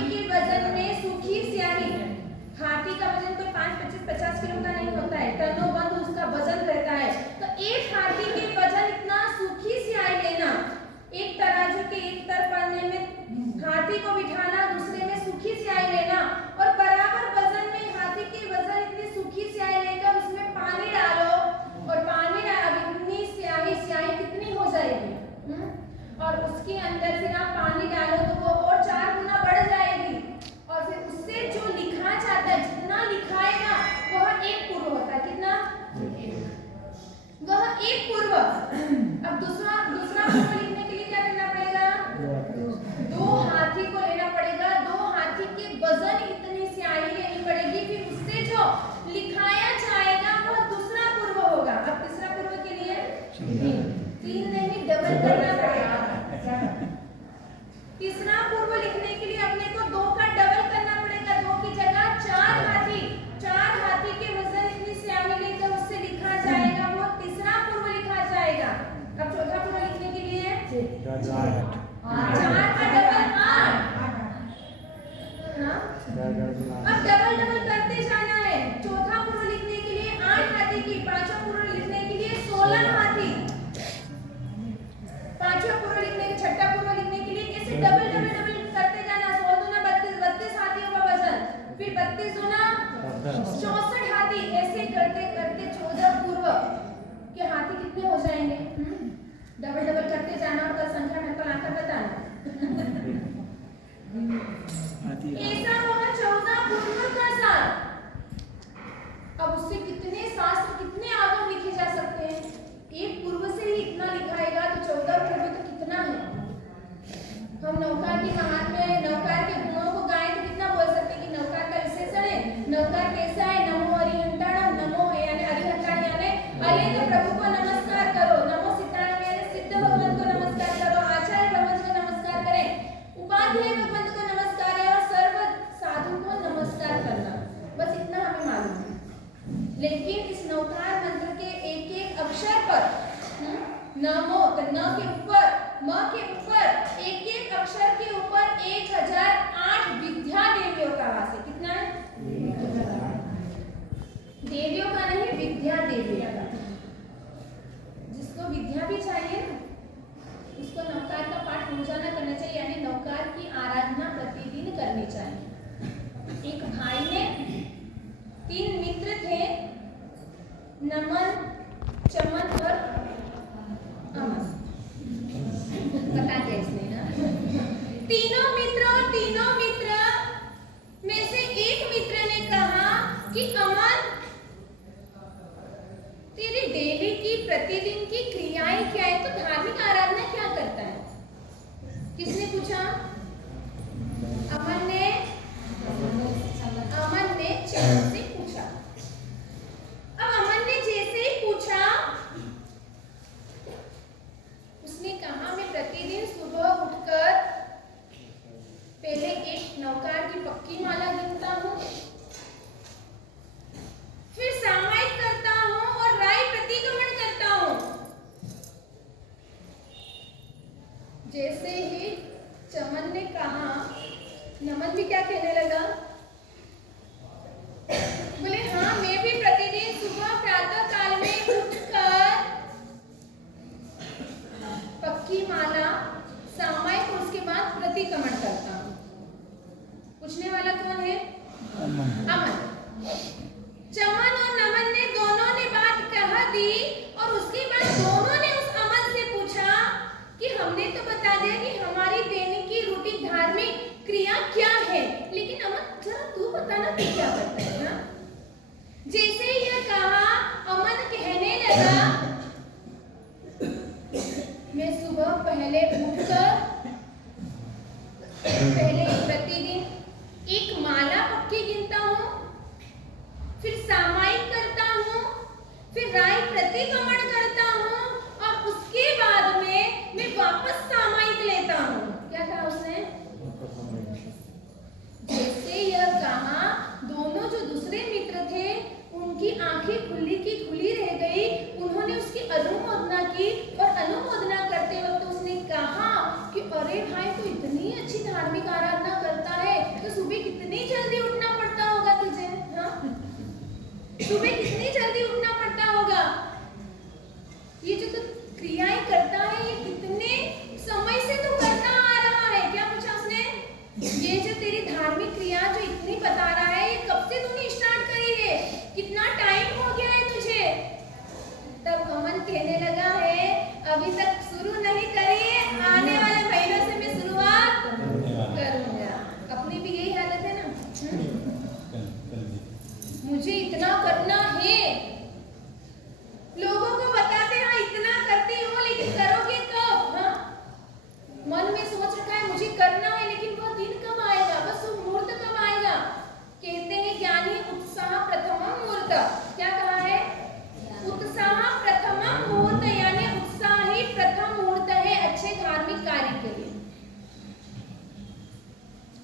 हाथी के वजन में सूखी स्याही, हाथी का वजन कोई 5-25-50 किलो का नहीं होता है, टनों बंद उसका वजन रहता है। तो एक हाथी के वजन इतना सूखी स्याही लेना, एक तराजू के एक तरफ पन्ने में हाथी को बिठाना, दूसरे में सूखी स्याही लेना और बराबर वजन में हाथी के वजन इतनी सूखी स्याही लेकर उसमें पानी डालो और पानी डाल इतनी स्याही कितनी हो जाएगी और उसके अंदर फिर आप पानी डालो तो वो और 4 गुना बढ़ जाएगी और फिर उससे जो लिखा जाता है, जितना लिखाएगा वह 1 पूर्व होता है। कितना? वह 1 पूर्व। अब दूसरा पूर्व लिखने के लिए क्या करना पड़ेगा? 2 हाथी को लेना पड़ेगा, 2 हाथी के वजन इतनी स्याही लेनी पड़ेगी, फिर उससे जो लिखाया जाएगा वह दूसरा पूर्व होगा। अब तीसरा पूर्व के लिए 3 नहीं, डबल करना पड़ेगा। तीसरा पूर्व लिखने के लिए अपने को 2 का डबल करना पड़ेगा, 2 की जगह 4 हाथी के वजन इतनी स्याही लेकर उससे लिखा जाएगा, वो तीसरा पूर्व लिखा जाएगा। अब चौथा पूर्व लिखने के लिए 4 का डबल 8। अब डबल करते जाना है। चौथा पूर्व लिखने के लिए 8 हाथी की, पांचवा पूर्व लिखने के लिए 16 हाथी, पांचवा पूर्व लिखने के, छठा पूर्व लिखने के लिए ऐसे डबल करते जाना। 16 दूना 32 हाथियों का वजन, फिर 32 दूना 64 हाथी, ऐसे करते करते 14 पूर्व के हाथी कितने हो जाएंगे? डबल करते जाना और कल संख्या में कल आकर बताना। ऐसा होगा 14 पूर्व का साथ। अब उससे कितने शास्त्र कितने आगम लिखे जा सकते हैं? 1 पूर्व से ही इतना लिखाएगा तो 14 पूर्व तो कितना है? हम नौकार की महात्म्य है, नौकार के गुणों को गाएं तो कितना बोल सकते हैं कि नौकार का विशेषण है, नौकार कैसा है? नमो हरिहंताणम, नमो यानी हरिहंताण यानी अरे तो प्रभु को नमस्कार करो, नमो सीताराम यानी सिद्ध भगवान को नमस्कार करो, आचार्य भगवान को नमस्कार करें, उपाध्याय भगवान को नमस्कार है और सर्व साधु को नमस्कार करना, बस इतना हमें मालूम है। लेकिन इस नौकार मंत्र के एक एक अक्षर पर नमो, न के ऊपर, म के ऊपर, एक एक अक्षर के ऊपर 1008 विद्या देवियों का वास है। कितना है? देवियों का नहीं, विद्या देवियों का। जिसको विद्या भी चाहिए ना, उसको नौकार का पाठ रोजाना करना चाहिए, यानी नौकार की आराधना प्रतिदिन करनी चाहिए। एक भाई ने 3 मित्र थे, नमन, चमन और अमन। बताते इसने ना, तीनों मित्र में से एक मित्र ने कहा कि अमन, तेरी डेली की प्रतिदिन की क्रियाएं क्या है? तो धार्मिक आराधना क्या करता है? किसने पूछा? अमन ने चमन से पूछा। अब अमन ने जैसे ही पूछा, उसने कहा मैं प्रतिदिन सुबह उठकर पहले एक नौकार की पक्की माला गिनता हूँ, फिर सामायिक करता हूँ और राय प्रतिगमन करता हूँ। जैसे ही चमन ने कहा, नमन भी क्या कहने लगा? बोले हाँ, मैं भी प्रतिदिन सुबह प्रातः काल में उठकर पक्की माला, सामायिक और उसके बाद प्रतिक्रमण करता हूँ। पूछने वाला कौन है? अमन। चमन और नमन ने दोनों ने बात कह दी और उसके बाद दोनों ने उस अमन से पूछा कि हमने तो बता दिया कि हमारी दैनिक की रूटीन धार्मिक क्रिया क्या है, लेकिन अमन जरा तू बताना तू क्या करता है ना? जैसे ही यह कहा, अमन कहने लगा मैं सुबह पहले उठकर प्रतिदिन एक माला पक्की गिनता हूँ, फिर सामायिक करता हूँ, फिर राय प्रतिक्रमण करता हूँ और उसके बाद में मैं वापस सामायिक लेता हूँ। क्या कहा उसने? जैसे यह कहा, दोनों जो दूसरे मित्र थे उनकी आंखें खुली की खुली रह गई। उन्होंने उसकी अनुमोदना की और अनुमोदना करते वक्त उसने कहा कि अरे भाई, तो इतनी अच्छी धार्मिक आराधना करता है, मुहूर्त, क्या कहा है? उत्साह प्रथम मुहूर्त, यानी उत्साह ही प्रथम मुहूर्त है अच्छे धार्मिक कार्य के लिए।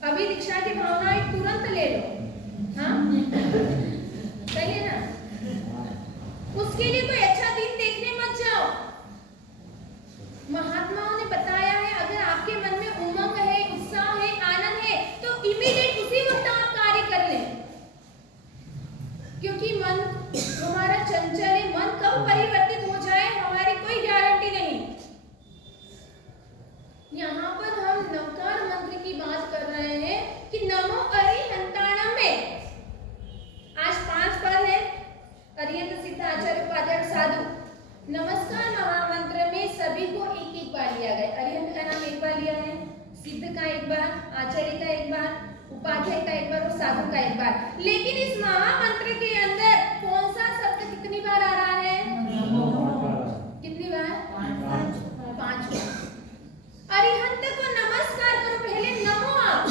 अभी दीक्षा की भावना है, तुरंत ले लो, हाँ सही है ना? उसके लिए कोई अच्छा दिन देखने मत जाओ। महात्माओं ने बताया है, अगर आपके मन में उमंग है, उत्साह है, आनंद है, तो इमीडिएट उसी वक्त आप कार्य कर लें, क्योंकि मन हमारा चंचल है, मन कब परिवर्तित हो जाए हमारी कोई गारंटी नहीं। यहाँ पर हम नवकार मंत्र की बात कर रहे हैं कि नमो अरिहंताणम में आज 5 पद है। अरिहंत सिद्ध आचार्य उपाध्याय साधु नमस्कार महामंत्र में सभी को एक बार लिया गया। अरिहंत का नाम एक बार लिया है, सिद्ध का एक बार, आचार्य का एक बार, उपाध्याय का एक बार और साधु का एक बार। लेकिन इस महामंत्र के अंदर कौन सा शब्द कितनी बार आ रहा है? कितनी बार? 5 बार। अरिहंत को नमस्कार करो, पहले नमो आप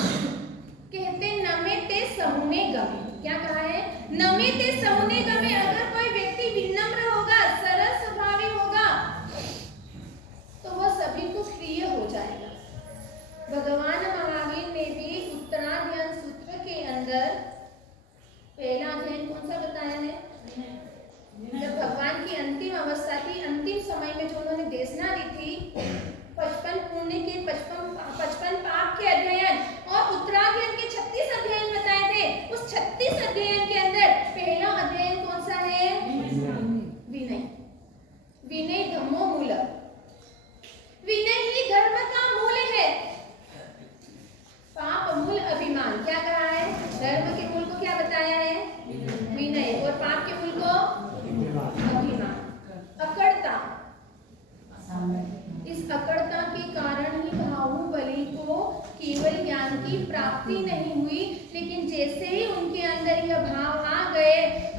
कहते नमेते समुने गमे। क्या कहा है? नमेते समुने गमे। अगर कोई व्यक्ति विनम्र होगा, सरल स्वभावी होगा, तो वह सभी को प्रिय हो जाएगा। भगवान महावीर ने भी उत्तराध्ययन सूत्र के अंदर पहला अध्ययन कौन सा बताया है? जब भगवान की अंतिम अवस्था थी, अंतिम समय में जो उन्होंने देशना दी थी, 55 पुण्य के 55 पाप के अध्ययन और उत्तराध्ययन के 36 अध्ययन बताए थे। उस 36 अध्ययन के अंदर पहला अध्ययन कौन सा है? विनय। विनय धम्मो मूल। विनय ही धर्म का मूल है। पाप मूल अभिमान। क्या कहा है? धर्म के मूल को क्या बताया है? विनय। और पाप के मूल को अभिमान, अकड़ता। इस अकड़ता के कारण ही बाहुबली को केवल ज्ञान की प्राप्ति नहीं हुई, लेकिन जैसे ही उनके अंदर यह भाव आ गए,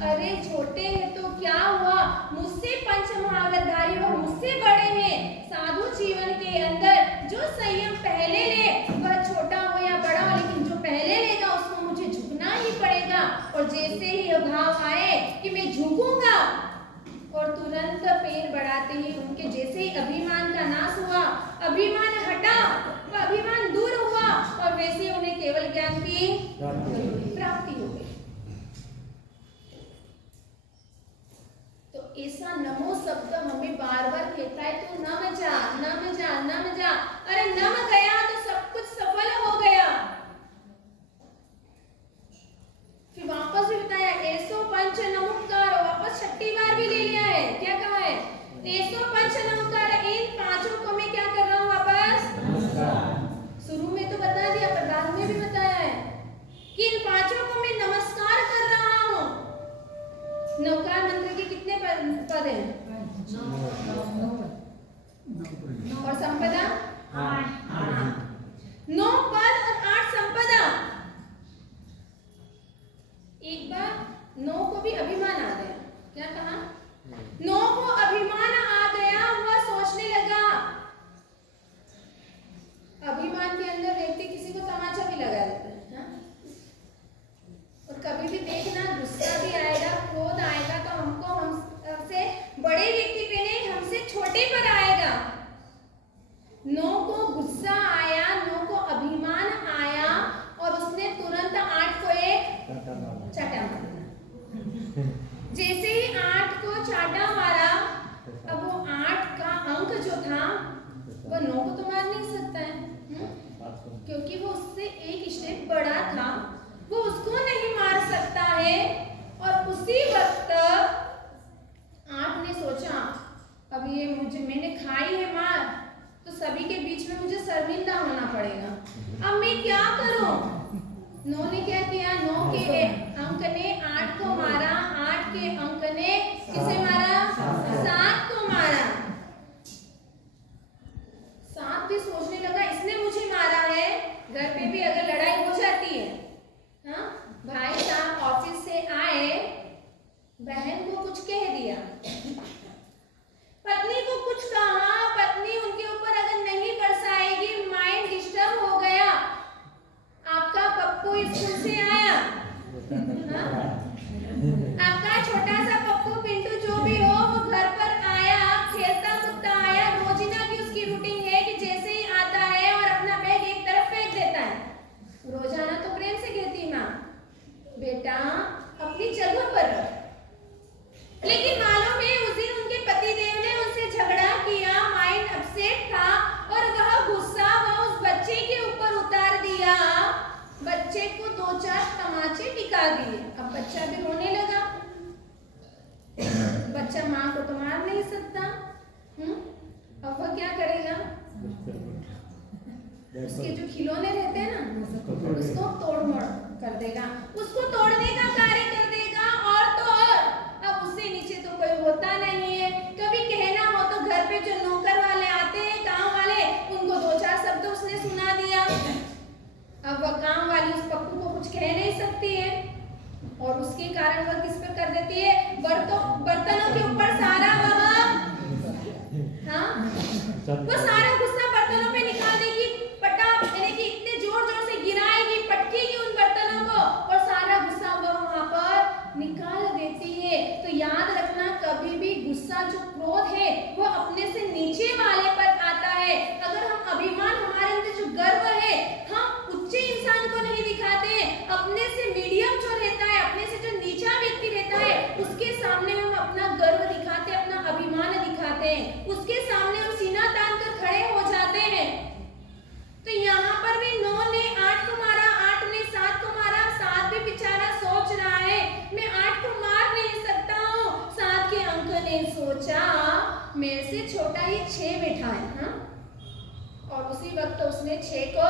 अरे छोटे हैं तो क्या हुआ, मुझसे पंच महावतधारी वह मुझसे बड़े हैं। साधु जीवन के अंदर जो संयम पहले ले, वह छोटा हो या बड़ा हो, लेकिन जो पहले लेगा उसको मुझे झुकना ही पड़ेगा। और जैसे ही यह भाव आए कि मैं झुकूंगा, और तुरंत पैर बढ़ाते ही उनके जैसे ही अभिमान का नाश हुआ, अभिमान हटा, वह अभिमान दूर हुआ, और वैसे ही उन्हें केवल ज्ञान की प्राप्ति हो गई। तो ऐसा नमो शब्द हमें बार बार कहता है, तो नम जा, नम जा, नम जा। अरे नम गया तो सब कुछ सफल हो गया। फिर वापस भी बताया, ऐसो पंच नमस्कार, वापस 6ठी बार भी ले लिया है। क्या कहा है? ऐसो पंच नमस्कार। इन 5 को मैं क्या कर रहा हूँ वापस? शुरू में तो बता दिया, पर बाद में भी बताया है कि इन 5 को मैं नमस्कार कर रहा हूँ। नवकार मंत्र के कितने पद हैं? और संपदा 8। 9 पद और 8 संपदा। एक बार 9 को भी अभिमान आ गया। क्या कहा? 9 को अभिमान आ गया, वह सोचने लगा। अभिमान के अंदर व्यक्ति किसी को तमाचा भी लगा देता है, हाँ? और कभी भी देखना, गुस्सा भी आएगा, क्रोध आएगा, तो हमको हमसे बड़े व्यक्ति पे नहीं, हमसे छोटे पर आएगा। 9 को गुस्सा आया, 9 को अभिमान आया, और उसने तुरंत 8 को एक चाटा मारा। जैसे ही 8 को चाटा मारा, अब वो 8 का अंक जो था वो 9 को तो मार नहीं सकता है, क्योंकि वो उससे एक स्टेप बड़ा था, वो उसको नहीं मार सकता है। और उसी वक्त 8 ने सोचा, अब ये मैंने खाई है मार, तो सभी के बीच में मुझे शर्मिंदा होना पड़ेगा, अब मैं क्या करूं? 9 ने क्या किया? 9 के अंक ने 8 को मारा, 8 के अंक ने किसे मारा? 7 को मारा। 7 भी सोचने लगा, इसने मुझे मारा है। घर पे भी अगर लड़ाई हो जाती है, हाँ, भाई साहब ऑफिस से आए, बहन को कुछ कह दिया, पत्नी को कुछ कहा, पत्नी उनके ऊपर अगर नहीं बरसाएगी, माइंड डिस्टर्ब हो गया। आपका पप्पू स्कूल से आया, हाँ? आपका सुला दिए। अब बच्चा भी रोने लगा। बच्चा माँ को तो मार नहीं सकता। अब वह क्या करेगा? उसके जो खिलौने रहते हैं ना, उसको तोड़ मोड़ कर देगा, उसको तोड़ने का कार्य कर देगा। और तो और अब उससे नीचे तो कोई होता नहीं है। कभी कहना हो तो घर पे जो नौकर वाले आते हैं, काम वाले, उनको दो चार शब्द उसने सुना दिया। अब वह काम वाली उस पप्पू को कुछ कह नहीं सकती है, और उसके कारण वह किस पे कर देती है? बर्तनों के ऊपर सारा वो सारा गुस्सा बर्तनों पे निकाल देगी। यानी कि इतने जोर जोर से गिराएगी, पटकेगी उन बर्तनों को, और सारा गुस्सा वह वहां पर निकाल देती है। तो याद रखना, कभी भी गुस्सा जो क्रोध है वो अपने से नीचे वाले पर आता है। अगर हम अभिमान, हमारे अंदर जो गर्व है, हम उच्च इंसान को नहीं दिखाते हैं, अपने से मीडियम जो रहता है, अपने से जो नीचा व्यक्ति रहता है, उसके सामने हम अपना गर्व दिखाते, अपना अभिमान दिखाते हैं, उसके सामने हम सीना तान कर खड़े हो जाते हैं। तो यहाँ पर भी 9 ने 8 को मारा, 8 ने 7 को मारा। 7 भी बेचारा सोच रहा है मैं 8 को मार नहीं सकता हूँ। 7 के अंक ने सोचा मेरे से छोटा ये 6 बैठा है, हाँ? और उसी वक्त उसने 6 को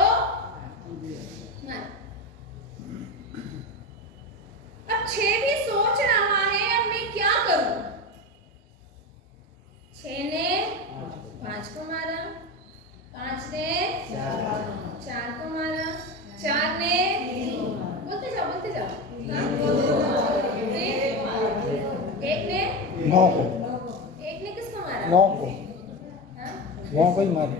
मारा। अब 6 भी सोच रहा है अब मैं क्या करूं। 6 ने 5 को मारा, 5 ने 4 को मारा, 4 ने बोलते जाओ 1 ने 9 को, 1 ने किसको मारा? 9 को, हाँ? 9 को ही मारा।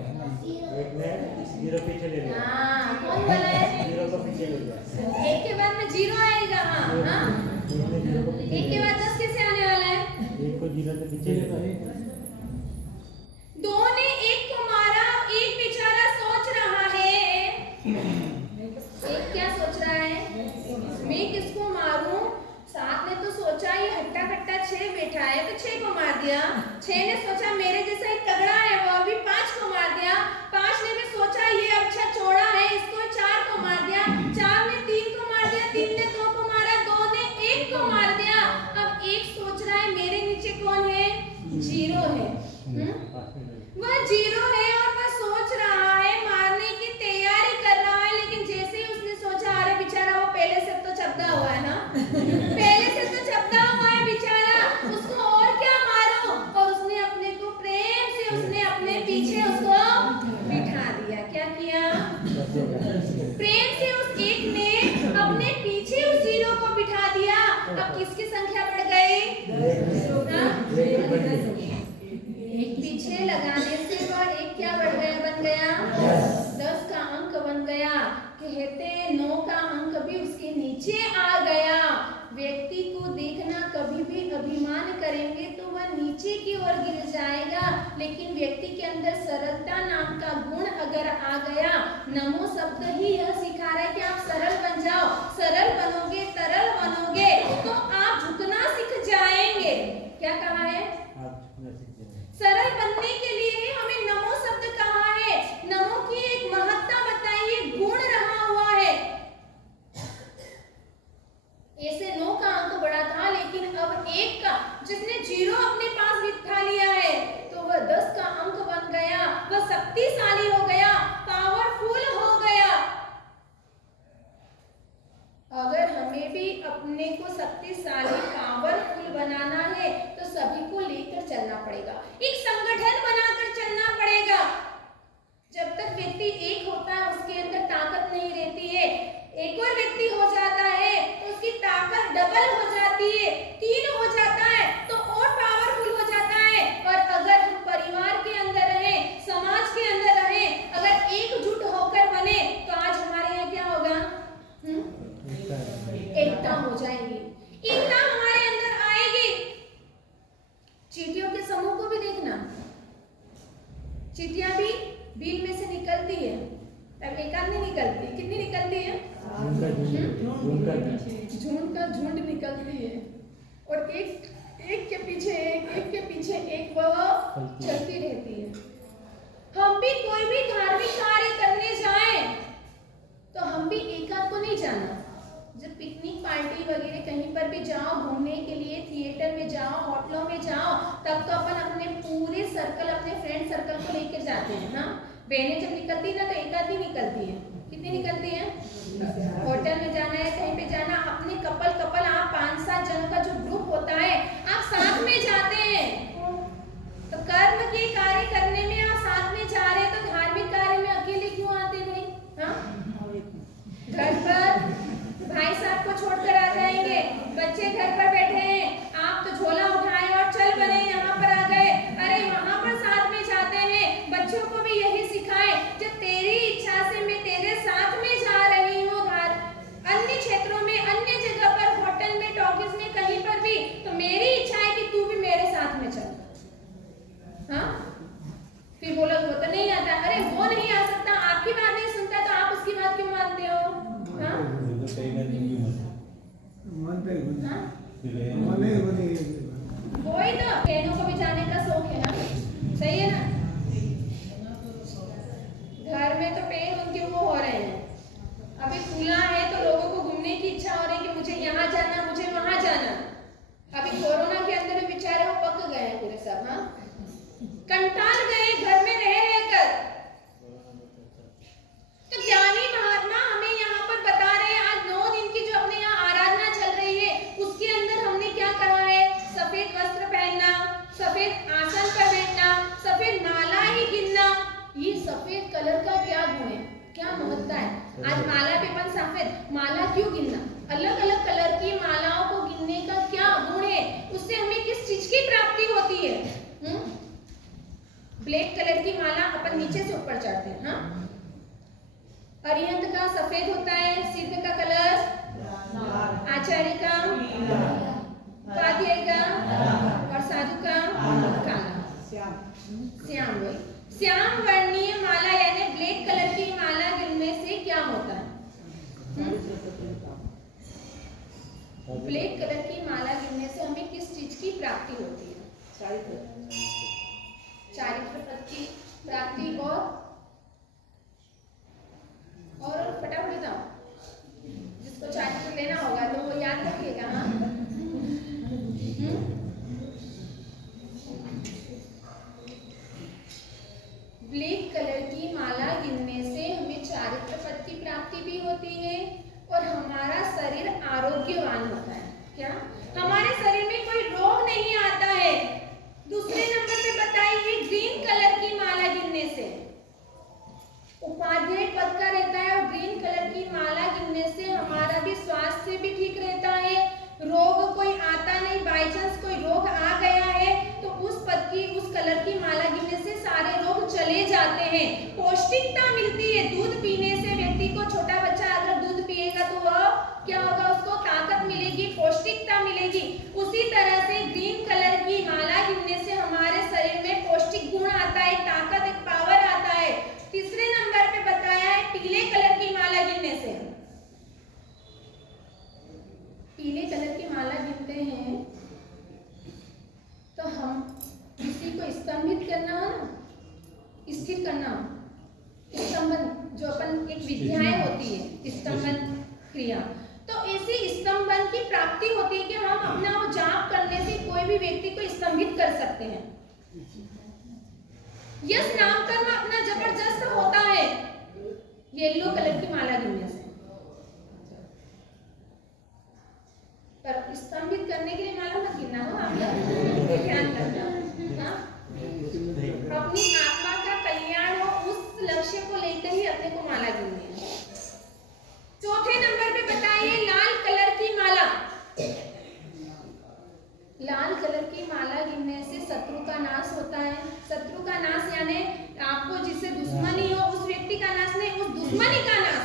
एक ने 0 पीछे ले लिया। हाँ, कौन वाला है? 0 को पीछे ले लिया। 1 के बाद में 0 आएगा। हाँ, 1 के बाद 10 कैसे आने वाला है? 1 को 0 से पीछे ले लिया। 2 ने 1 को मारा। 1 बेचारा सोच रहा है, 1 क्या सोच रहा है? मैं किसको मारूं? 7 ने तो सोचा ये हट्टा कट्टा 6 बैठा है तो 6 को मार दिया। 6 ने सोचा मेरे जैसा एक तगड़ा है वो अभी 5 को मार दिया। 5 ने भी सोचा ये अच्छा चौड़ा है इसको 4 को मार दिया। 4 ने 3 को मार दिया, 3 ने 2 को मारा, 2 ने 1 को मार दिया। अब 1 सोच रहा है मेरे नीचे कौन है? 0 है। वह 0 है और वह सोच रहा है, मारने की तैयारी कर रहा है। लेकिन जैसे ही उसने सोचा अरे बेचारा वो पहले से तो चपदा हुआ है ना, पहले से तो चपदा हुआ है बेचारा, उसको और क्या मारो। और उसने अपने को प्रेम से उसने अपने पीछे उसको बिठा दिया। क्या किया? प्रेम से उस 1 ने अपने पीछे उस 0 को बिठा दिया। अब किसकी संख्या बढ़ गई? एक पीछे लगाने से वह 1 क्या बढ़ गया? बन गया 10 का अंक बन गया। कहते 9 का अंक भी उसके नीचे आ गया। व्यक्ति को देखना, कभी भी अभिमान करेंगे तो वह नीचे की ओर गिर जाएगा। लेकिन व्यक्ति के अंदर सरलता नाम का गुण अगर आ गया, नमो शब्द ही यह सिखा रहा है कि आप सरल बन जाओ। सरल बनोगे, तरल बनोगे तो आप झुकना सीख जाएंगे। क्या कहा है? सरल बनने के लिए ही हमें नमो शब्द कहा है। नमो की एक महत्ता बताई है, गुण रहा हुआ है। ऐसे 9 का अंक बड़ा था, लेकिन अब 1 का, जिसने 0 अपने पास बिठा लिया है, तो वह 10 का अंक बन गया। वह शक्तिशाली हो गया, पावरफुल हो गया। अगर हमें भी अपने को शक्तिशाली, पावरफुल बनाना है तो सभी को लेकर चलना पड़ेगा, एक संगठन बनाकर चलना पड़ेगा। जब तक व्यक्ति एक होता है उसके अंदर ताकत नहीं रहती है। एक और व्यक्ति हो जाता है तो उसकी ताकत डबल हो जाती है, 3 हो जाता है तो और पावरफुल हो जाता है। और अगर हम परिवार के अंदर रहें, समाज के अंदर रहें, अगर एकजुट होकर बने तो आज हमारे यहाँ क्या होगा? एकता हो जाएगी, एकता हमारे अंदर आएगी। चींटियों के समूह को भी देखना, चींटियां भी बिल में से निकलती है, तब एक आध नहीं निकलती, कितनी निकलती है? झुंड का झुंड निकलती है, और एक के पीछे एक वह चलती रहती है। हम भी कोई भी धार्मिक कार्य करने जाएं तो हम भी एकांत को नहीं जाना, जब पिकनिक पार्टी वगैरह कहीं पर भी जाओ घूमने के लिए, थिएटर में जाओ, होटलों में जाओ, तब तो अपन अपने पूरे सर्कल, अपने फ्रेंड सर्कल को लेकर जाते हैं ना। बहनें जब निकलती है ना तो एक आधी निकलती है, कितनी निकलती है? होटल में जाना है, कहीं पे जाना, अपने कपल आप 5-7 जनों का जो ग्रुप होता है आप साथ में जाते हैं। तो कर्म के कार्य करने में आप साथ में जा रहे हैं, तो धार्मिक कार्य में अकेले क्यों आते भाई? हाँ, घर पर भाई साहब को छोड़कर आ जाएंगे, बच्चे घर पर बैठे हैं, आप तो झोला उठाए और चल बने यहाँ पर आ गए। अरे वहाँ पर साथ में जाते हैं, बच्चों को भी यही सिखाए, जब तेरी इच्छा से मैं तेरे साथ में जा रही हूँ अन्य क्षेत्रों में, अन्य जगह पर, होटल में, टॉकीज में, कहीं पर भी, तो मेरी इच्छा है कि तू भी मेरे साथ में चल। हाँ, फिर बोलो वो तो नहीं आता। अरे वो नहीं आ सकता, आपकी बात नहीं सुनता तो आप उसकी बात क्यों मानते हो? हाँ? हाँ? वही तो, बहनों को भी जाने का शौक है ना, सही है ना। घर में तो पेड़ उनके वो हो रहे हैं, अभी खुला है तो लोगों को घूमने की इच्छा हो रही है कि मुझे यहाँ जाना, मुझे वहां जाना। अभी कोरोना के अंदर बेचारे वो पक गए हैं पूरे सब, हाँ, कंटाल गए घर में रह रहकर। तो ज्ञानी महात्मा हमें यहाँ पर बता रहे हैं, आज 9 दिन की जो अपने यहाँ आराधना चल रही है उसके अंदर हमने क्या कहा है? सफेद वस्त्र पहनना, सफेद आसन पर बैठना, सफेद माला ही गिनना। ये सफेद कलर का क्या गुण है, क्या महत्ता है? आज माला पे अपन सफेद माला क्यों गिनना? अलग अलग कलर की मालाओं को गिनने का क्या गुण है? उससे हमें किस चीज की प्राप्ति होती है? ब्लैक कलर की माला अपन नीचे से ऊपर चढ़ते हैं, हाँ। अरिहंत का सफेद होता है, सिद्ध का कलर, आचार्य का, उपाध्याय का, और साधु का काला, श्याम। वही श्याम वर्णीय माला यानी ब्लैक कलर की माला गिनने से क्या होता है? ब्लैक कलर की माला गिनने से हमें किस चीज की प्राप्ति होती है? चारित्र की प्राप्ति। और फटाफट बताओ, जिसको चारित्र लेना होगा तो वो याद रखिएगा। हाँ, ब्लैक कलर की माला गिनने से हमें चारित्र पद की प्राप्ति भी होती है और हमारा शरीर आरोग्यवान होता है। क्या हमारे शरीर में कोई रोग नहीं आता है? दूसरे नंबर पे बताइए, ग्रीन कलर की माला गिनने से उपाध्याय पद का रहता है, और ग्रीन कलर की माला गिनने से हमारा भी स्वास्थ्य भी ठीक रहता है, रोग कोई आता नहीं। बाई चांस कोई रोग आ गया है तो उस पद की, उस कलर की माला गिनने से सारे रोग चले जाते हैं। पौष्टिकता मिलती है, दूध पीने से व्यक्ति को, छोटा बच्चा अगर दूध पिएगा तो वह क्या होगा? उसको ताकत मिलेगी, पौष्टिकता मिलेगी। उसी तरह से ग्रीन कलर की माला गिनने से हमारे शरीर में पौष्टिक गुण आता है, ताकत, एक पावर आता है। तीसरे नंबर पे बताया है पीले कलर की माला गिनने से। पीले कलर की माला गिनते हैं तो हम किसी को स्तंभित करना हो ना, स्थिर करना हो, स्तंभन जो अपन एक विद्याएं होती है, स्तंभन क्रिया, तो ऐसी स्तंभन की प्राप्ति होती है कि हम अपना वो जाप करने से कोई भी व्यक्ति को स्तंभित कर सकते हैं। यस नामकरण अपना जबरदस्त होता है येलो कलर की माला गिनने से। पर स्तंभित करने के लिए माला मत गिनना हो, आप लोग ध्यान रखना। हाँ, अपनी आत्मा का कल्याण हो, उस लक्ष्य को लेकर ही अपने को माला गिननी है। चौथे नंबर पे बताइए लाल कलर की माला। लाल कलर की माला गिनने से शत्रु का नाश होता है। शत्रु का नाश यानी आपको जिससे दुश्मनी हो उस व्यक्ति का नाश नहीं, उस दुश्मनी का नाश।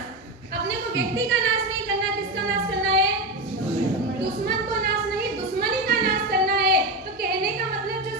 अपने को व्यक्ति का नाश नहीं करना, किसका नाश करना है? दुश्मन को नाश नहीं, दुश्मनी का नाश करना है। तो कहने का मतलब जो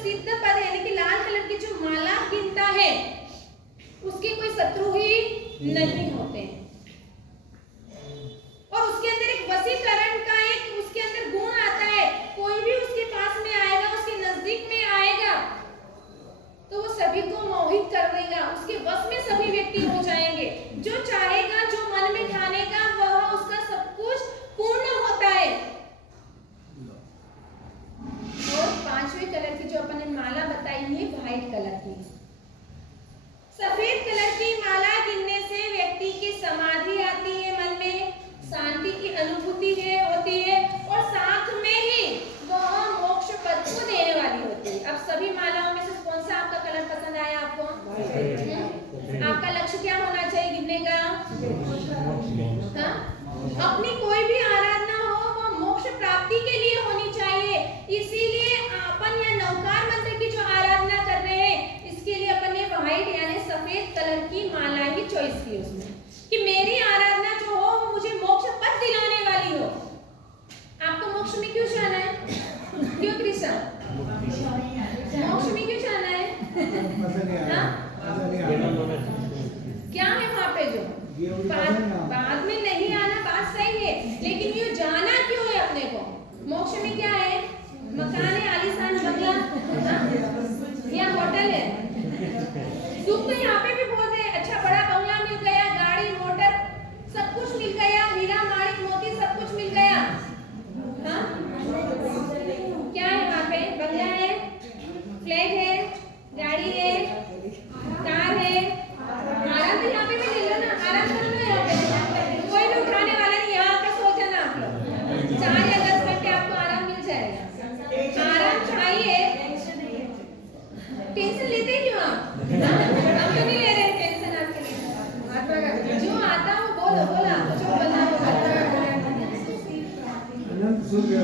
अरे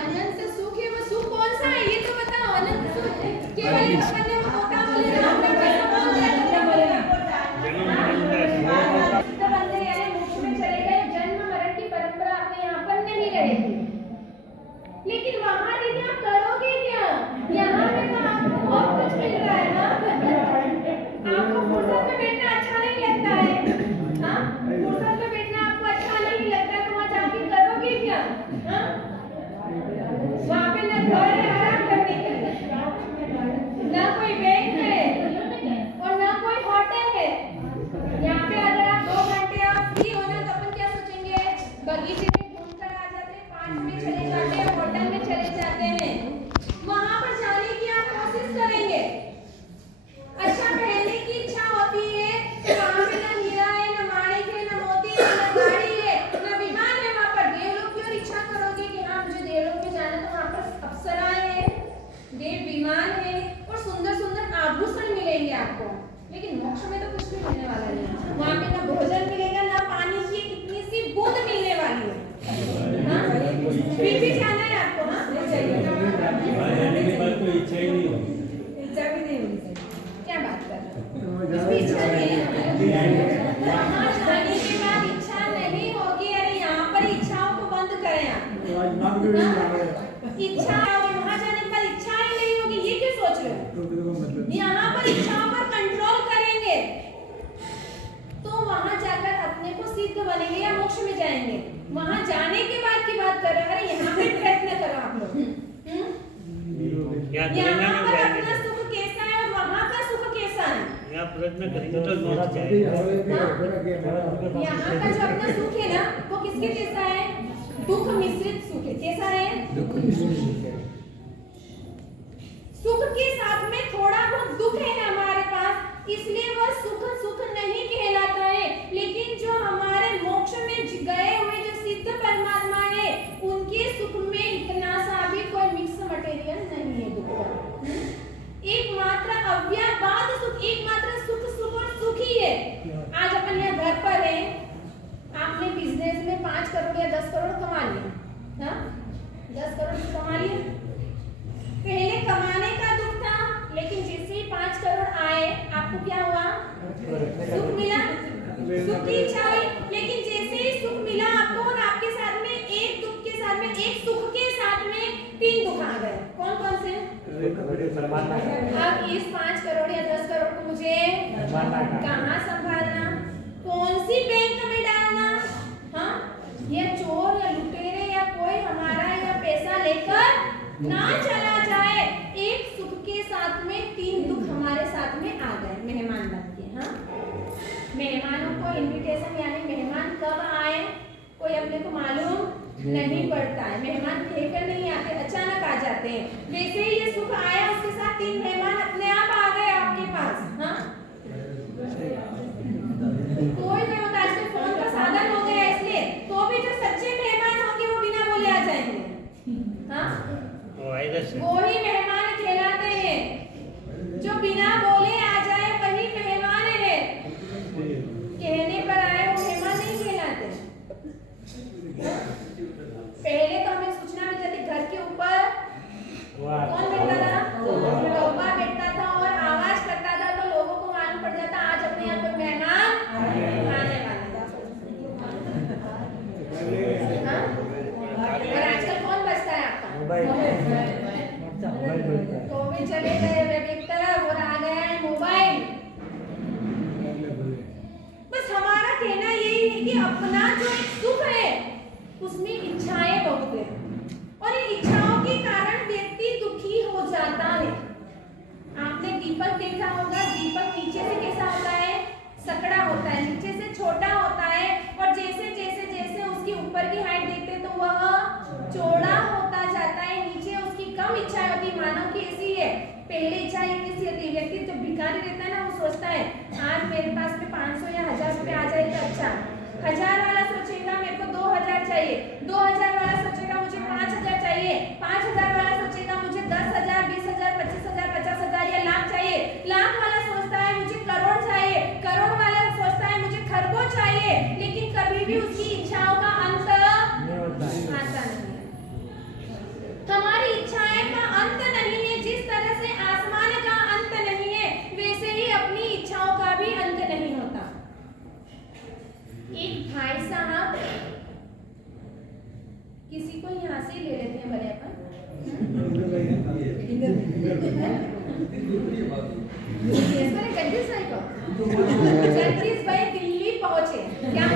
अनंत सुख है, वो सुख कौन सा है ये तो बताओ। अनंत सुख केवल भगवान ने पोता बोले ना, आपने कैसा बोल दिया तुमने बोलेगा तो बंदे यानी मोक्ष में चले गए, जन्म मरण की परंपरा आपने यहाँ पर नहीं रहेगी। लेकिन वहां दीदी आप करोगे क्या? यहाँ पे तो आपको बहुत कुछ मिल रहा है ना। आपको फुर्सत में बैठना अच्छा नहीं लगता है, हाँ फुर्सत में बैठना आपको अच्छा नहीं लगता, तो वहाँ जाके करोगे क्या? हाँ वहाँ पे ना घर है आराम करने के लिए, ना कोई बैंक है और ना कोई होटल है। यहाँ पे अगर आप 2 घंटे आप फ्री हो ना, तो अपन क्या सोचेंगे, बगीचे में घूमकर आ जाते हैं, पार्क में चले जाते हैं, होटल में चले जाते हैं। वहाँ पर जाने की आप कोशिश करेंगे। अच्छा पहले की इच्छा होती है कि वहाँ पे ना हीरा है, ना माणिक है, ना मोती है, ना गाड़ी है, ना विमान है। वहाँ पर देवलोक की ओर इच्छा करोगे कि हाँ मुझे देवलोक में जाना, तो वहाँ पर अप्सराएं हैं, देव विमान है और सुंदर सुंदर आभूषण मिलेंगे आपको। लेकिन मोक्ष में तो कुछ भी मिलने वाला नहीं। वहाँ पे ना भोजन मिलेगा, ना पानी की कितनी सी बूंद मिलने वाली है। हाँ फिर भी जाना है आपको। हाँ इच्छा ही नहीं होगी। इच्छा भी नहीं होगी, क्या बात कर रहे हो? इसकी इच्छा नहीं है, वहाँ जाने के बाद इच्छा नहीं होगी। अरे यहाँ पर इच्छाओं को बंद करें आप। इच्छा और वहाँ जाने के बाद इच्छा ही नहीं होगी, ये क्यों सोच रहे हो? यहाँ पर इच्छाओं पर कंट्रोल करेंगे तो वहाँ जाकर अपने को सिद्ध बनेंगे या मोक्ष में जाएंगे। वहाँ जाने के बाद की बात कर रहे हो। अरे यहाँ पे प्रयत्न करो आप लोग। यहाँ पर अपना सुख कैसा है और वहाँ का सुख कैसा है? यहाँ प्रयत्न करेंगे तो पहुंच जाएगा। यहाँ का जो अपना सुख है ना, वो किसके जैसा है? दुख मिश्रित सुख है। कैसा है? दुख मिश्रित। सुख के साथ में थोड़ा बहुत दुख है हमारे पास, इसलिए वह सुख सुख नहीं कहलाता है। लेकिन जो हमारे मोक्ष में गए हुए जो सिद्ध परमात्मा है, उनके सुख में इतना सा भी कोई मिक्स मटेरियल नहीं है दुख का। एकमात्र अव्याबाद सुख, एकमात्र सुख सुख और सुख ही है। आज अपन यहाँ घर पर हैं, आपने बिजनेस में 5 करोड़ या 10 करोड़ कमा लिया, हाँ 10 करोड़ कमा लिया। पहले कमाने का दुख था, लेकिन जैसे ही 5 करोड़ आए आपको क्या हुआ? सुख मिला, सुख की इच्छा हुई। लेकिन जैसे ही सुख मिला आपको और आपके साथ में एक दुख के साथ में, एक सुख के साथ में 3 दुख आ गए। कौन कौन से? अब इस 5 करोड़ या 10 करोड़ को मुझे कहाँ संभालना, कौन सी बैंक में डालना, हाँ ये चोर या लुटेरे या कोई हमारा या पैसा लेकर ना चला जाए। एक सुख के साथ में 3 दुख हमारे साथ में आ गए मेहमान बन के। हाँ मेहमानों को इनविटेशन यानी मेहमान कब आए कोई अपने को मालूम नहीं पड़ता है। मेहमान कहकर नहीं आते, अचानक आ जाते हैं। वैसे ही ये सुख आया, उसके साथ 3 मेहमान अपने आप आ गए आपके पास। हाँ कोई नहीं होता, आजकल फोन का साधन हो गया, इसलिए तो भी जो सच्चे मेहमान होंगे वो बिना बोले आ जाएंगे। हाँ वही मेहमान कहलाते हैं। जो बिना बोले आ जाए वही मेहमान है। कहने पर आए वो मेहमान नहीं कहलाते। पहले तो हमें सूचना मिल जाती, घर के ऊपर कौन बैठता था? कौवा बैठता था और आवाज करता था, तो लोगों को मालूम पड़ जाता आज अपने यहाँ कोई मेहमान आने वाला था। हाँ? और आजकल कौन बचता है आपका? तो भी चले गए वेब एक तरफ और आ गया है मोबाइल। बस हमारा कहना यही है कि अपना जो एक सुख है उसमें इच्छाएं बहुत है और इन इच्छाओं के कारण व्यक्ति दुखी हो जाता है। आपने दीपक देखा होगा, दीपक नीचे से कैसा होता है? सकड़ा होता है, नीचे से छोटा होता है और जैसे जैसे जैसे उसकी ऊपर की हाइट देखते हैं तो वह चौड़ा होता जाता है। नीचे उसकी कम इच्छा होती, मानव की ऐसी है। पहले इच्छा ये कैसी होती है? व्यक्ति जब भिखारी रहता है ना, वो सोचता है आज मेरे पास में 500 या 1000 रुपए आ जाए तो अच्छा। 1000 वाला सोचेगा मेरे को 2000 चाहिए, 2000 वाला सोचेगा मुझे 5000 चाहिए, 5000 वाला सोचेगा मुझे 10,000, 20,000, 25,000, 50,000 या लाख चाहिए, लाख वाला सोचता है मुझे करोड़ चाहिए, करोड़ वाला सोचता है मुझे खरबों चाहिए। लेकिन कभी भी उसकी इच्छाओं का अंत आता नहीं है। किसी को यहाँ से ही ले लेते हैं भले अपन। जगदीश भाई को, जगदीश भाई दिल्ली पहुंचे, क्या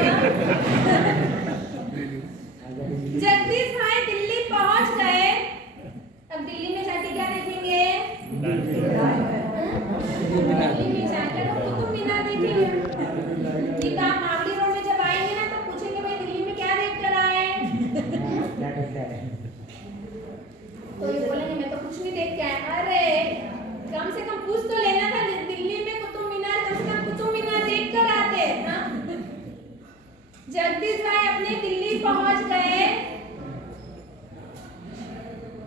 जगदीश भाई दिल्ली पहुंच गए। अब दिल्ली में जाके क्या देखेंगे? दिल्ली में जाकर कुतुब मीनार देखेंगे। ठीक है, मावली रोड में जब आएंगे ना तो पूछेंगे भाई दिल्ली में क्या देख कर आए? तो ये बोलेंगे मैं तो कुछ नहीं देख के आया। अरे कम से कम पूछ तो लेना था, दिल्ली में कुतुब मीनार, कम से कम कुतुब मीनार देख कर आते। हाँ, जगदीश भाई अपने दिल्ली पहुंच गए।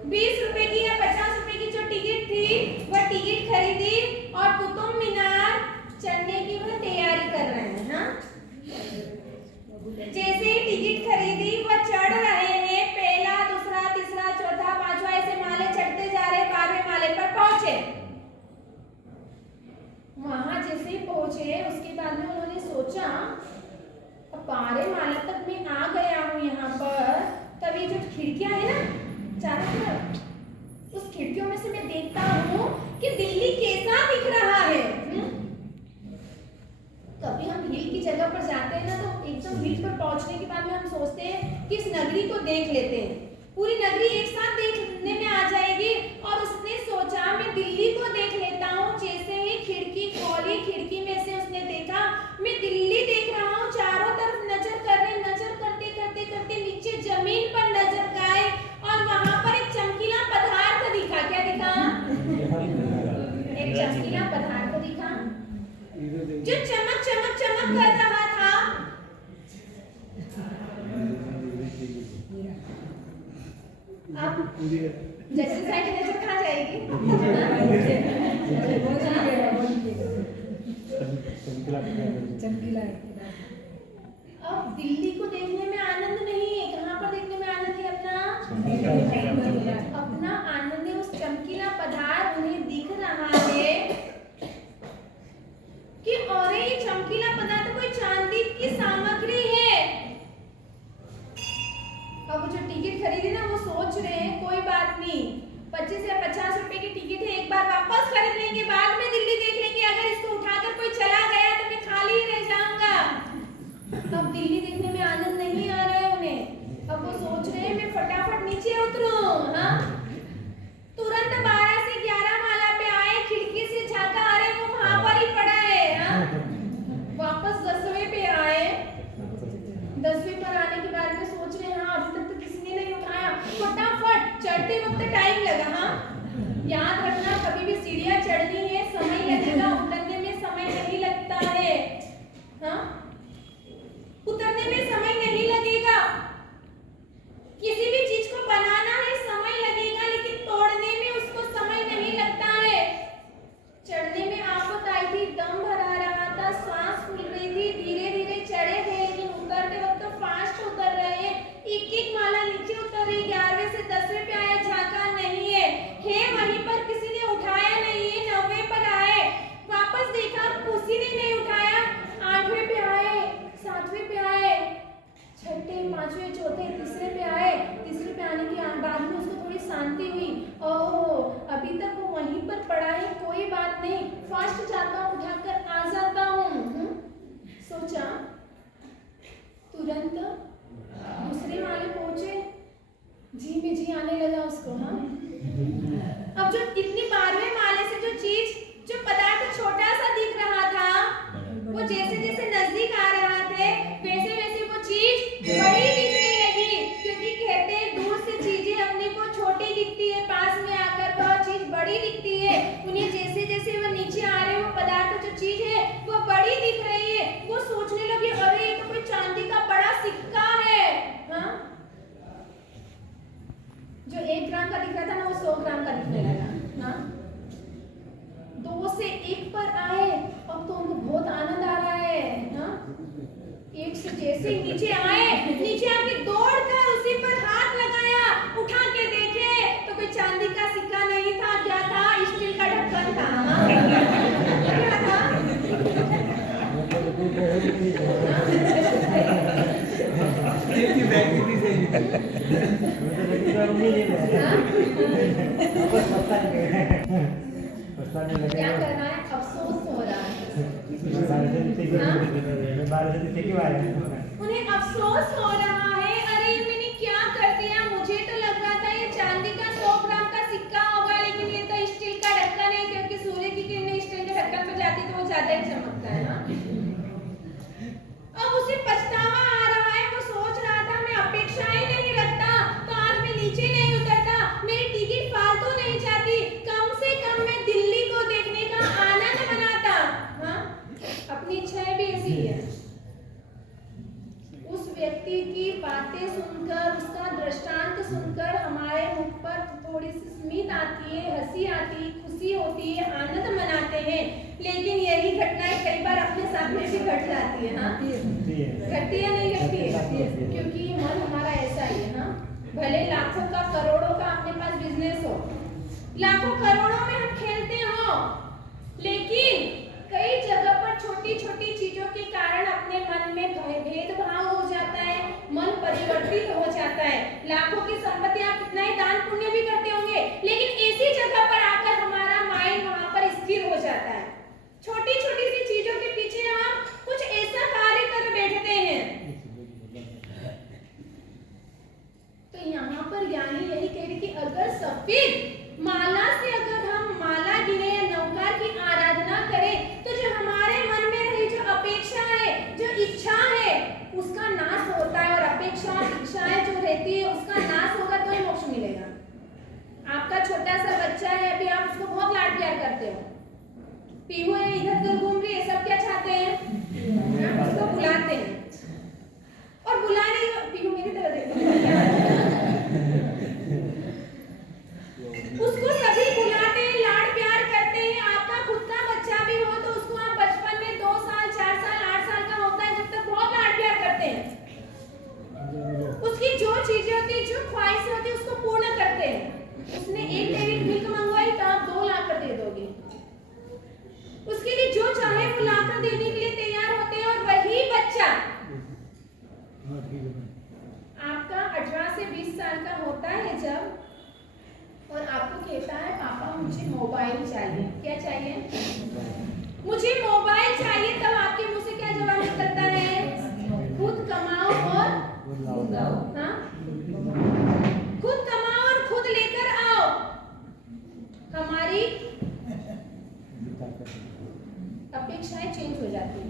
20 रुपए की या 50 रुपए की जो टिकट थी वह टिकट खरीदी और कुतुब मीनार चढ़ने की वह तैयारी कर रहे हैं। हाँ, जैसे ही टिकट खरीदी वह चढ़ रहे हैं। पहला, दूसरा, तीसरा, चौथा, पांचवा ऐसे माले चढ़ते जा रहे। 12वें माले पर पहुंचे। वहां जैसे ही पहुंचे उसके बाद में उन्होंने सोचा 12वें माले तक मैं आ गया हूँ यहाँ पर, तब ये जो खिड़कियां है ना चारों तरफ, उस खिड़कियों में से मैं देखता हूँ कि दिल्ली कैसा दिख रहा है। कभी हम हिल की जगह पर जाते हैं ना तो एकदम हिल पर पहुंचने के बाद में हम सोचते हैं कि इस नगरी को देख लेते हैं, पूरी नगरी एक साथ देखने में आ जाएगी। और उसने सोचा मैं दिल्ली को देख लेता हूँ। जैसे ही खिड़की खोली, खिड़की में से उसने देखा मैं दिल्ली देख रहा हूँ। चारों तरफ नजर करते करते नीचे जमीन पर नजर गए और वहां पर एक चमकीला पदार्थ दिखा। क्या दिखा? एक चमकीला पदार्थ दिखा जो चमक चमक चमक कर रहा था। अब जैसे साइड नजर कहाँ जाएगी? अब दिल्ली को देखने में आनंद नहीं है, कहाँ पर देखने में आनंद है? अपना आनंद है उस चमकीला पदार्थ उन्हें दिख रहा है कि अरे ये चमकीला पदार्थ कोई चांदी की सामग्री है। अब वो जो टिकट खरीदी ना वो सोच रहे हैं कोई बात नहीं, 25 या 50 रुपए की टिकट है, एक बार वापस खरीद लेंगे, बाद में दिल्ली देख लेंगे। अगर इसको उठाकर कोई चला गया तो मैं खाली ही रह जाऊंगा। अब दिल्ली देखने में आनंद नहीं आ रहा है उन्हें। अब वो सोच रहे हैं मैं फटाफट नीचे उतरूं। हाँ, तुरंत 12 से 11 माला पे आए, खिड़की से झांका, अरे वो वहां पर ही पड़ा है। हाँ, वापस 10वें पे आए। 10वें पर आने के बाद में सोच रहे हैं हाँ अभी तक तो किसी ने नहीं उठाया, फटाफट चढ़ते वक्त टाइम लगा। हाँ, याद रखना कभी भी सीढ़ियां चढ़नी है समय लगेगा, उतरने में समय नहीं लगता है। हाँ, उतरने में समय नहीं लगेगा। किसी भी चीज को बनाना है समय लगेगा, लेकिन तोड़ने में उसको समय नहीं लगता है। चढ़ने में आफत आई थी, दम भरा रहा था, सांस फूल रही थी, धीरे धीरे चढ़े थे, लेकिन उतरते वक्त तो फास्ट उतर रहे हैं। एक एक माला नीचे उतर रही। 11वें से 10वें पे आए, झांका नहीं है वहीं पर, किसी ने उठाया नहीं है। 9वें पर आए, वापस देखा किसी ने नहीं उठाया। 8वें पे आए, 7वें पे आए, 6ठे, 5वें, चौथे, तीसरे पे आए। तीसरे पे आने के बाद में उसको थोड़ी शांति हुई। ओह, अभी तक वो वहीं पर पड़ा है, कोई बात नहीं, फास्ट जाता हूँ, उठाकर आ जाता हूँ। सोचा, तुरंत दूसरे माले पहुंचे, जी में जी आने लगा उसको। हाँ, अब जो इतनी 12वें माले से जो चीज, जो पदार्थ छोटा सा दिख रहा था, वो जैसे जैसे नजदीक आ रहा थे वैसे वैसे वो चीज बड़ी दिखने लगी। क्योंकि कहते हैं दूर से चीजें अपने को छोटी दिखती है, पास में आकर वह चीज बड़ी दिखती है। उन्हें जैसे जैसे वो नीचे आ रहे वो पदार्थ, जो चीज है वो बड़ी दिख रही है। वो सोचने लगे अरे ये तो कोई चांदी का बड़ा सिक्का है। हाँ, जो 1 ग्राम का दिख रहा था ना वो 100 ग्राम का दिखने लगा। हाँ, 2 से 1 पर आए, अब तो उनको बहुत आनंद आ रहा है। हाँ, 1 से जैसे ही नीचे आए, नीचे आके दौड़कर उसी पर हाथ लगाया, उठा के देखे तो कोई चांदी का सिक्का नहीं था। क्या था? स्टील का ढक्कन था। हाँ? क्या था? क्या करना है? अफसोस हो रहा है। उन्हें अफसोस हो रहा है, अरे मैंने क्या कर दिया, मुझे तो लग रहा था ये चांदी का 100 ग्राम का सिक्का होगा, लेकिन ये तो स्टील का ढक्कन है, क्योंकि सूर्य की किरणें स्टील के ढक्कन पर जाती तो वो ज्यादा ही चमकता है ना। अब उसे पछतावा आ रहा है, वो सोच रहा था मैं अपेक्षाएं नहीं रखता तो आज मैं नीचे नहीं उतरता, मेरी टिकट फालतू नहीं जाती, कम से कम मैं दिल्ली को देखने का आनंद मनाता। हाँ, अपनी इच्छाएं भी ऐसी है। उस व्यक्ति की बातें सुनकर, उसका दृष्टांत सुनकर हमारे मुख पर थोड़ी सी स्मित आती है, हंसी आती है, खुशी होती है, आनंद मनाते हैं। लेकिन यही घटनाएं कई बार अपने साथ में भी घट जाती है ना, घटती है नहीं घटती है, क्योंकि मन हमारा ऐसा ही है ना। भले लाखों का करोड़ों का अपने पास बिजनेस हो, लाखों करोड़ों में हम खेलते हो, लेकिन कई जगह पर छोटी छोटी चीजों के कारण अपने मन में भेदभाव हो जाता है, मन परिवर्तित हो जाता है। लाखों की संपत्ति आप कितना ही दान पुण्य भी करते होंगे, लेकिन ऐसी जगह पर आकर हमारा माइंड वहां पर स्थिर हो जाता है। छोटी छोटी सी चीजों के पीछे हम कुछ ऐसा कार्य कर बैठते हैं। तो यहाँ पर ज्ञानी यही कह रही कि अगर सफेद माला से अगर हम माला गिने या नौकार की आराधना करें, तो जो हमारे मन में रही जो अपेक्षा है, जो इच्छा है, उसका नाश होता है। और अपेक्षा इच्छाएं जो रहती है उसका नाश होगा तो ही मोक्ष मिलेगा। आपका छोटा सा बच्चा है, अभी आप उसको बहुत लाड प्यार करते हो, पीहू है इधर उधर घूम रही है, सब क्या चाहते हैं? उसको बुलाते हैं, और बुलाने पीहू मेरी तरह देखो, उसको सभी बुलाते हैं, लाड प्यार करते हैं। आपका खुद का बच्चा भी हो तो उसको आप बचपन में 2 साल 4 साल 8 साल का होता है जब तक बहुत लाड प्यार करते हैं। उसकी जो चीजें होती है, जो ख्वाहिशें होती है, उसको पूर्ण करते हैं। उसने 1 डेविड मिल्क मंगवाई तो आप 2 लाकर दे दोगे। उसके लिए जो चाहे वो लाकर देने के लिए तैयार होते हैं। और वही बच्चा आपका 18 से 20 साल का होता है जब, और आपको कहता है पापा मुझे मोबाइल चाहिए। क्या चाहिए? मुझे मोबाइल चाहिए। तब आपके मुंह से क्या जवाब निकलता है? खुद कमाओ और हाँ, खुद कमाओ और खुद लेकर आओ। हमारी अपेक्षाएं चेंज हो जाती है,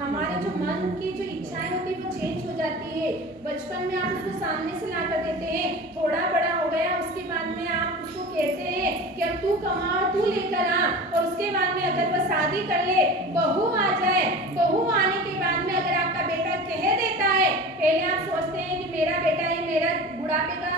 हमारे जो मन की जो इच्छाएं होती है वो चेंज हो जाती है। बचपन में आप उसको सामने से ला कर देते हैं, थोड़ा बड़ा हो गया उसके बाद में आप उसको कहते हैं कि अब तू कमा और तू लेकर आ। और उसके बाद में अगर वह शादी कर ले, बहू आ जाए, बहू आने के बाद में अगर आपका बेटा कह देता है, पहले आप सोचते हैं कि मेरा बेटा ही मेरा बुढ़ापे का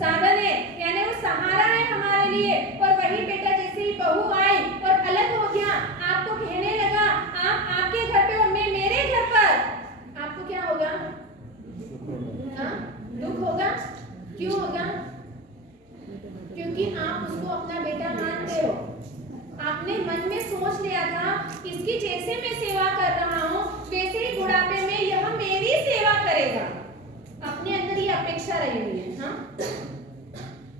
साधन है, यानी वो सहारा है हमारे लिए। और वही बेटा जैसे ही बहू आई और अलग हो गया, आपको कहने लगा आप आपके घर पे और मैं मेरे घर पर, आपको क्या होगा? हाँ, दुख होगा। क्यों होगा? क्योंकि आप उसको अपना बेटा मानते हो। आपने मन में सोच लिया था इसकी जैसे मैं सेवा कर रहा हूँ वैसे ही बुढ़ापे में यह मेरी सेवा करेगा। अपने अंदर ये अपेक्षा रही हुई है। हाँ?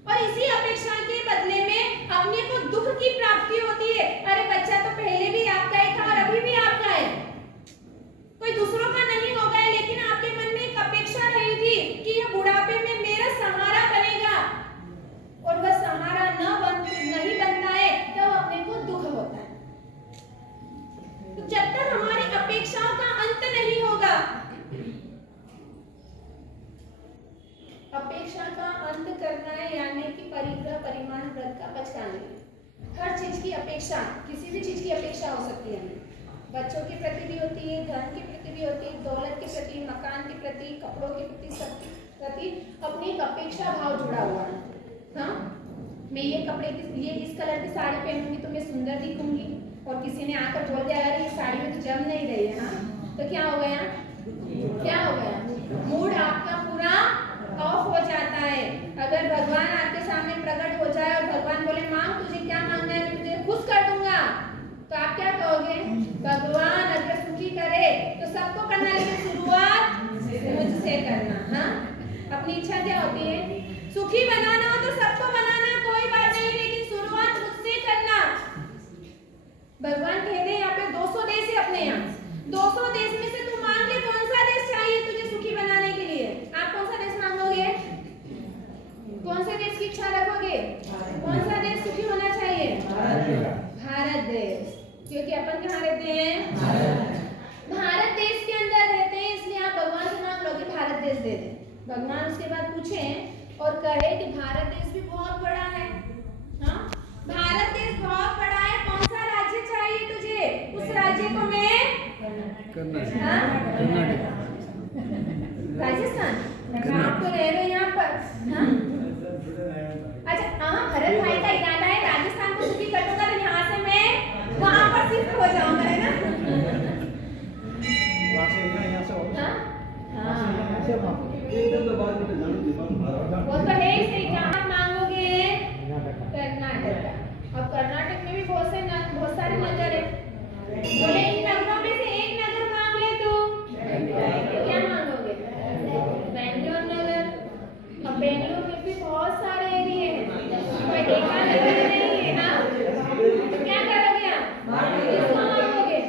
और इसी अपेक्षा के बदले में अपने को दुख की प्राप्ति होती है। अरे बच्चा तो पहले भी आपका ही था और अभी भी आपका है, कोई दूसरों का नहीं होगा, लेकिन आपके मन में एक अपेक्षा रही थी कि यह बुढ़ापे में मेरा सहारा बनेगा। और वह सहारा नहीं बनता है तो अपने को दुख होता है। तो जब तक हमारी अपेक्षाओं का अंत नहीं होगा, अपेक्षा का अंत करना है, यानी कि परिग्रह परिमाण व्रत का बचकाने। हर चीज की अपेक्षा, किसी भी चीज की अपेक्षा हो सकती है। बच्चों के प्रति भी होती है, धन के प्रति भी होती है, दौलत के प्रति, मकान के प्रति, कपड़ों के प्रति, सब के प्रति अपनी एक अपेक्षा भाव जुड़ा हुआ है। हाँ, मैं ये कपड़े की, ये इस कलर की साड़ी पहनूंगी तो मैं सुंदर दिखूंगी, और किसी ने आकर बोल दिया अगर ये साड़ी में तो जम नहीं रही है, हाँ, तो क्या हो गया? क्या हो गया? मूड आपका पूरा ऑफ हो जाता है। अगर भगवान आपके सामने प्रकट हो जाए और भगवान बोले मांग, तुझे क्या मांगना है, मैं तुझे खुश कर दूंगा, तो आप क्या कहोगे? भगवान अगर सुखी करे तो सबको करना, लेकिन शुरुआत मुझसे करना। हाँ, अपनी इच्छा क्या होती है? सुखी बनाना हो तो सबको बनाना, कोई बात नहीं, लेकिन शुरुआत मुझसे करना। भगवान कहते हैं यहाँ पे 200 देश है अपने यहाँ, 200 देश में से तू मांग ले कौन सा देश चाहिए तुझे सुखी बनाने के लिए। आप कौन सा देश मांगोगे? कौन से देश की इच्छा रखोगे? कौन सा देश सुखी होना चाहिए? भारत देश। क्योंकि अपन कहाँ रहते हैं? भारत देश के अंदर रहते हैं, इसलिए आप भगवान से मांग लो कि भारत देश दे दे। भगवान उसके बाद पूछे और कहे कि भारत देश भी बहुत बड़ा है। हाँ, भारत देश बहुत बड़ा है, कौन सा राज्य चाहिए तुझे? उस राज्य को मैं राजस्थान। आप तो रह रहे यहाँ पर। हाँ? अच्छा, हाँ, भरत भाई का इरादा है राजस्थान को सुखी कर दूंगा तो यहाँ से मैं वहाँ पर शिफ्ट हो जाऊंगा, है ना? वो तो है ही सही। कहाँ आप मांगोगे? कर्नाटक। अब कर्नाटक में भी बहुत सारे नगर है। बोले इन नगरों में से एक नगर मांग ले तू, क्या मांगोगे? बेंगलोर नगर। अब बेंगलोर में भी बहुत सारे एरिया है, कोई एक नगर नहीं है। हाँ, तो क्या करोगे आप? किसको मांगोगे?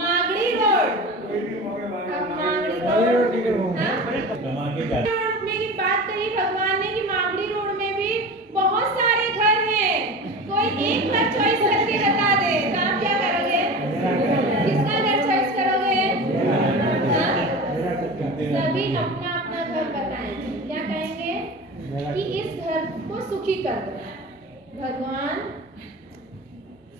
मागड़ी रोड। अब मागड़ी रोड, हाँ? रोड में की बात कही भगवान ने कि मागड़ी रोड में भी बहुत सारे घर हैं, कोई एक घर चॉइस करके बता दे तो आप क्या करोगे? किसका घर चॉइस करोगे? हाँ? सभी अपना अपना घर बताएंगे, क्या कहेंगे? कि इस घर को सुखी कर दो। भगवान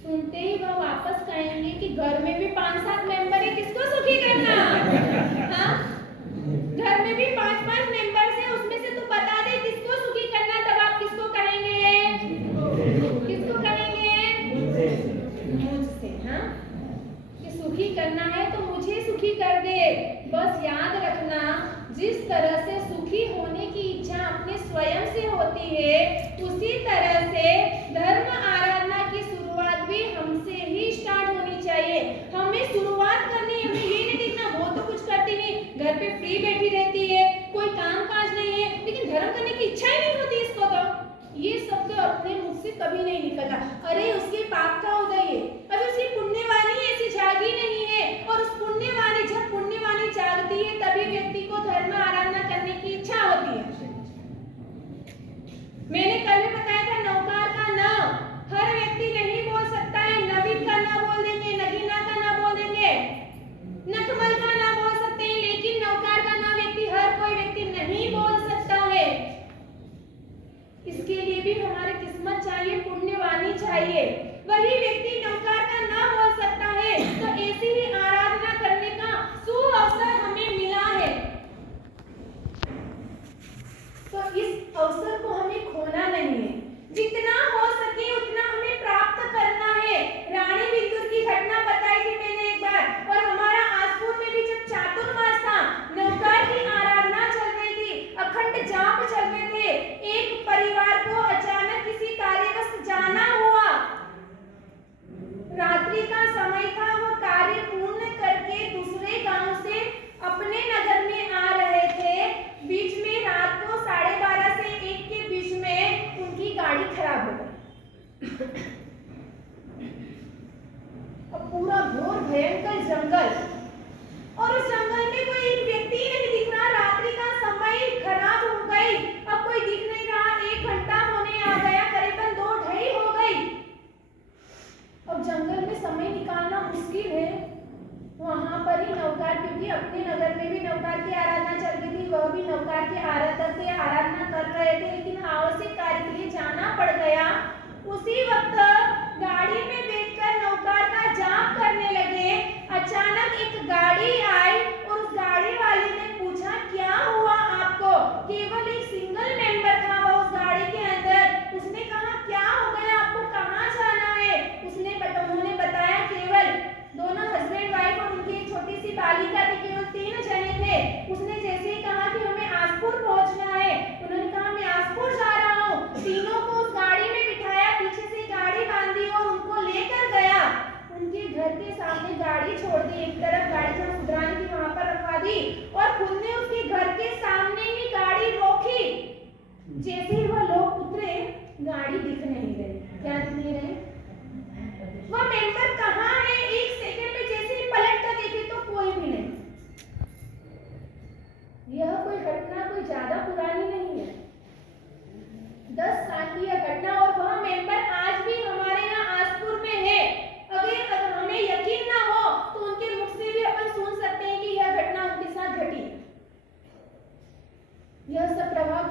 सुनते ही वह वापस कहेंगे कि घर में भी 5-7 मेंबर है, किसको सुखी करना? हाँ? घर में भी 5-5 मेंबर्स है, उसमें से तू बता दे किसको सुखी करना, तब आप किसको कहेंगे? किसको कहेंगे? मुझसे। हाँ, कि सुखी करना है तो मुझे सुखी कर दे। बस याद रखना, जिस तरह से सुखी होने की इच्छा अपने स्वयं से होती है, उसी तरह से धर्म आराधना की शुरुआत भी हमसे ही स्टार्ट होनी चाहिए। हमें शुरुआत करनी है, हमें ये नहीं देखना वो तो कुछ करती नहीं, घर पे फ्री बैठी रहती है, कोई काम काज नहीं है, लेकिन धर्म करने की इच्छा ही नहीं होती इसको। तो ये शब्द अपने मुख से कभी नहीं निकलता। अरे उसके पाप का उदय है, अभी उसकी पुण्यवाणी ऐसी जागी नहीं है, और उस पुण्यवाणी, जब पुण्यवाणी जागती है तभी व्यक्ति को धर्म आराधना करने की इच्छा होती है। मैंने कल भी बताया था नौकार का न हर व्यक्ति नहीं बोल सकता है, नवीन का न बोल देंगे, नगीना का न बोल देंगे, नखमल का न बोल सकते हैं, लेकिन नौकार का न व्यक्ति हर कोई व्यक्ति नहीं बोल सकता है। इसके लिए भी हमारी किस्मत चाहिए, पुण्यवाणी चाहिए, वही व्यक्ति नौकार का न बोल सकता है। तो ऐसी ही आराधना करने का सुअवसर हमें मिला है, तो इस अवसर को हमें खोना नहीं है, जितना हो सके उतना हमें प्राप्त करना है। रानी बिंदुर की घटना बताई थी मैंने एक बार, और हमारा आसपुर में भी जब चातुर्मास था, नौकार की आराधना चल रही थी, अखंड जाप चल रहे थे, एक परिवार को अचानक किसी कार्यवश जाना हुआ, रात्रि का समय था, वो कार्य पूर्ण करके दूसरे गांव से अपने नगर में आ रहे थे, बीच में रात को 12:30 से 1 के बीच में उनकी गाड़ी खराब हो गई। अब पूरा घोर भयंकर जंगल, और उस जंगल में कोई एक व्यक्ति नहीं दिख रहा, रात्रि का समय खराब हो गई, अब कोई दिख नहीं रहा, 1 घंटा होने आ गया, करीबन 2-2:30 हो गई। अब जंगल में समय निकालना मुश्किल है, वहां पर ही नौकार, क्योंकि अपने नगर में भी नौकार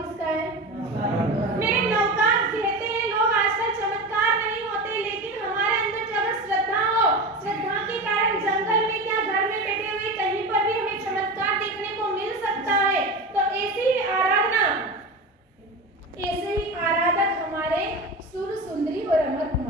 किसका है? मेरे नौका कहते हैं